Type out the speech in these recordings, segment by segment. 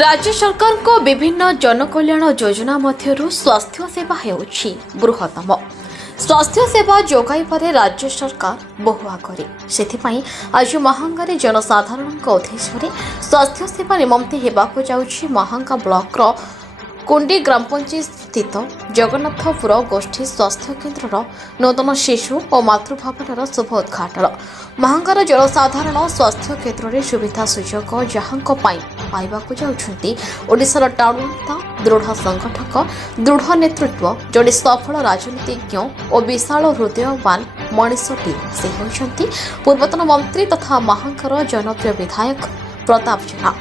राज्य सरकार को विभिन्न जनकल्याण योजना मध्यरु स्वास्थ्य सेवा हेउछि बृहत्तम। स्वास्थ्य सेवा जोगाइबारे राज्य सरकार बहु आगे से आज महांगारे जनसाधारण उद्देश्य स्वास्थ्य सेवा निमंते हेबाकु जाउछि महांगा ब्लॉक कुंडी ग्राम पंचायत स्थित जगन्नाथपुर गोष्ठी स्वास्थ्य केन्द्र नूतन शिशु और मातृभवन शुभ उद्घाटन। महांगार जनसाधारण स्वास्थ्य क्षेत्र में सुविधा सुजोग जहां पाइबाकु जाउछंती ओडिशार टाणुता दृढ़ संगठक दृढ़ नेतृत्व जड़े सफल राजनीतिज्ञ और विशाल हृदयवान मनीषटी से होइछंती पूर्वतन मंत्री तथा महांगार जनप्रिय विधायक प्रताप जेना।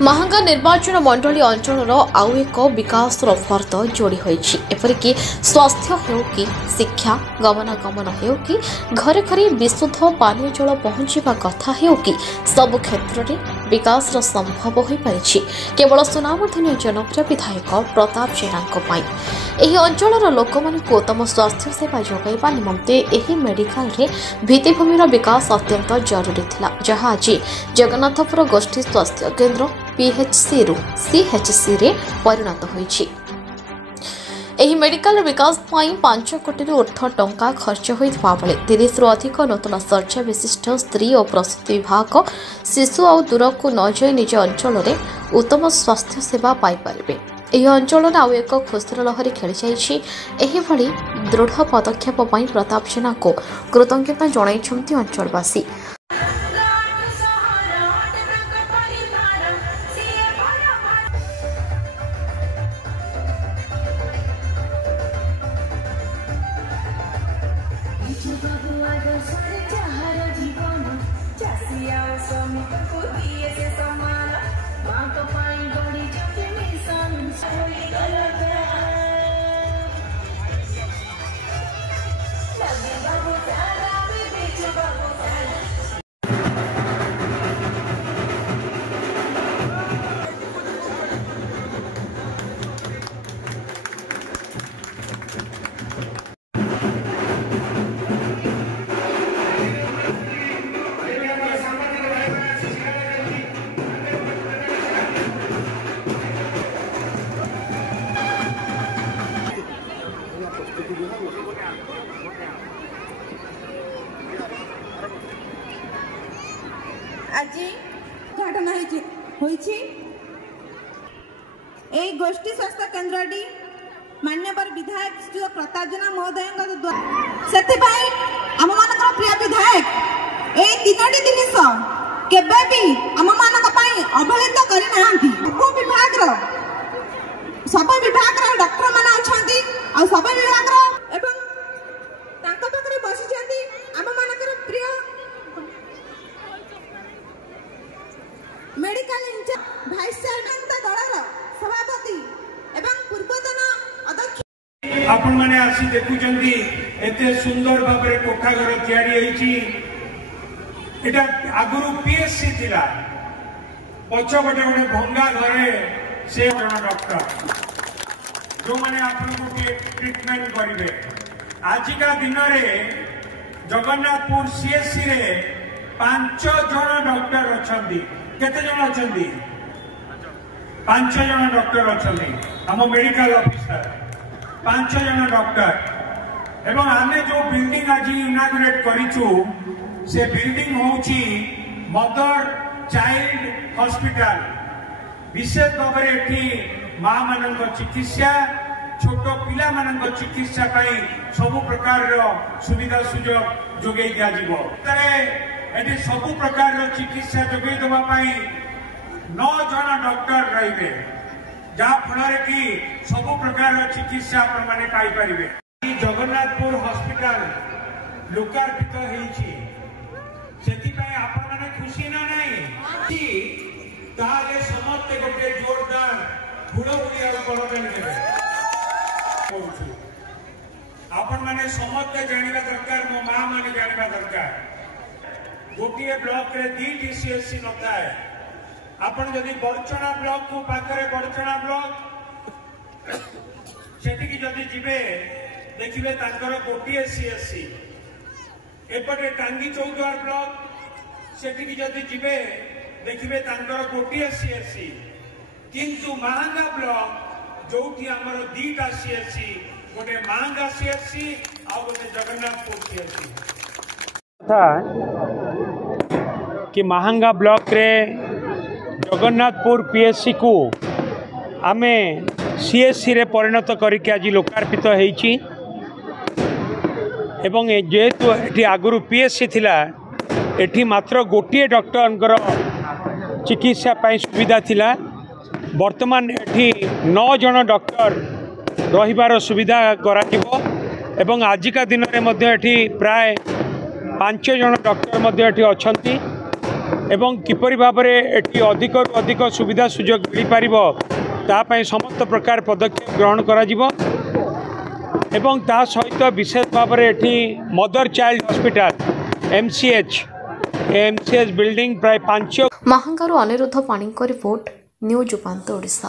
महांगा निर्वाचन मंडली अंचल आउ एक विकास फर्द जोड़ी होइछि। एपरिकी स्वास्थ्य हेउ कि शिक्षा गमनागमन हेउ कि घरे घरे विशुद्ध पानीय जल पहुंचवा कथा हेउ कि सब क्षेत्र में विकास संभव हो पारिछि केवल सुनामधन्य जनप्रिय विधायक प्रताप जेना एही अंचल लोक उत्तम स्वास्थ्य सेवा जोगाइबा निमंते एही मेडिकल रे भित्तिभूमिर विकास अत्यंत जरूरी थिला, जहां आज जगन्नाथपुर गोष्ठी स्वास्थ्य केन्द्र पीएचसी रु सीएचसी रे परिणत होइछि। एही मेडिकल विकास पाई 5 कोटी ऊर्ध्व टंका खर्च होइथिबा बेले 30 रु अधिक नूतन शଯ୍या विशिष्ट स्त्री और प्रसूति विभाग शिशु और दूर को न जाई निज अंचल में उत्तम स्वास्थ्य सेवा पाई परिबे। ଏହି ଅଞ୍ଚଳରେ ଆଉ ଏକ ଖୁସିର ଲହରୀ ଖେଳିଯାଇଛି। ଏହିଭଳି ଦୃଢ଼ ପଦକ୍ଷେପ ପାଇଁ ପ୍ରତାପ ଜେନାଙ୍କୁ କୃତଜ୍ଞତା ଜଣାଇଛନ୍ତି ଅଞ୍ଚଳବାସୀ। आज घटना होइछि ए गोष्ठी स्वास्थ्य केन्द्र मान्यवर विधायक श्री प्रताप जेना महोदय से आम मान प्रिय विधायक ए तीनोटी जिनिस केबे भी आम मान अवहेलित करना सब विभाग डॉक्टर मान अच्छा सब विभाग बसी आम मान प्रिय मेडिकल इंचार्ज भाइस चेयरमैन दलर सभापति एवं पूर्वतन अध्यक्ष आपण माने आसी देखुचंदी एते सुंदर भाबरे कोठा घर तयारी होईची। एटा आगुरु पीएससी थिला पछो बटे बटे भंगा घरे से जन डॉक्टर जो माने आपण को ट्रीटमेंट करिवे। आजिका दिन रे जगन्नाथपुर सीएससी रे 5 जन डॉक्टर अछंदी। केते जन अछंदी? 5 जन डॉक्टर अछंदी। हम मेडिकल ऑफिसर 5 जन डॉक्टर एवं आमे जो बिल्डिंग आज इनाग्रेट करिचु से बिल्डिंग होउची मदर चाइल्ड हॉस्पिटल। विशेष भाव में एठी मां मानक चिकित्सा छोट पिला मानक चिकित्सा पाई सब प्रकार सुविधा सुजोग जोगै दिया जिवो। एटी सब प्रकार चिकित्सा जोगै देवा 9 जन डॉक्टर रहिबे जहाँ फल कि सब प्रकार चिकित्सा आपने पाइपर। जगन्नाथपुर हॉस्पिटल लोकार्पित होइछि सेतिपय आपण माने खुशी ना नहीं ताले समस्त गोटे जोरदार हुड़हुड़ी करदन देबे। आपण माने समस्त जानिबा दरकार मो मां माने जानिबा दरकार गोटे ब्लॉक रे 2 सीएससी नता है। आपण जदि बरचना ब्लॉक को पाखरे बरचना ब्लॉक सेठी जदि जिबे देखिबे तांकर गोटे सीएससी एपटे टांगी चौद्वार ब्लॉक सेठी जदि जिबे देखिए गोटे सीएससी किंतु महांगा ब्लॉक जो आमर दीटा सीएससी गोटे महांगा सीएससी आ गोटे जगन्नाथपुर सीएससी कि महांगा ब्लॉक रे जगन्नाथपुर पीएससी को आमे सीएससी रे परिणत करके आज लोकार्पित होईची एवं जेहेतु ये आगुरी पीएससी थिला एठी मात्र गोटे डॉक्टर चिकित्सा पाई सुविधा थिला वर्तमान एठी 9 जन डॉक्टर रहिबार सुविधा करा जिवो एवं आजिका दिन में मध्य एठी प्राय 5 जन डॉक्टर मध्य एठी अछंती एवं किपरि भाव में एठी अधिक अधिक सुविधा सुजोग मिल पारिबो ता पई समस्त प्रकार पदक्षेप ग्रहण करा जिवो एवं ता सहित विशेष भाव में एठी mother child hospital MCH building प्राय 5 महांगारू अनिरुद्ध पाणीको रिपोर्ट न्यूज उपांत ओडिशा।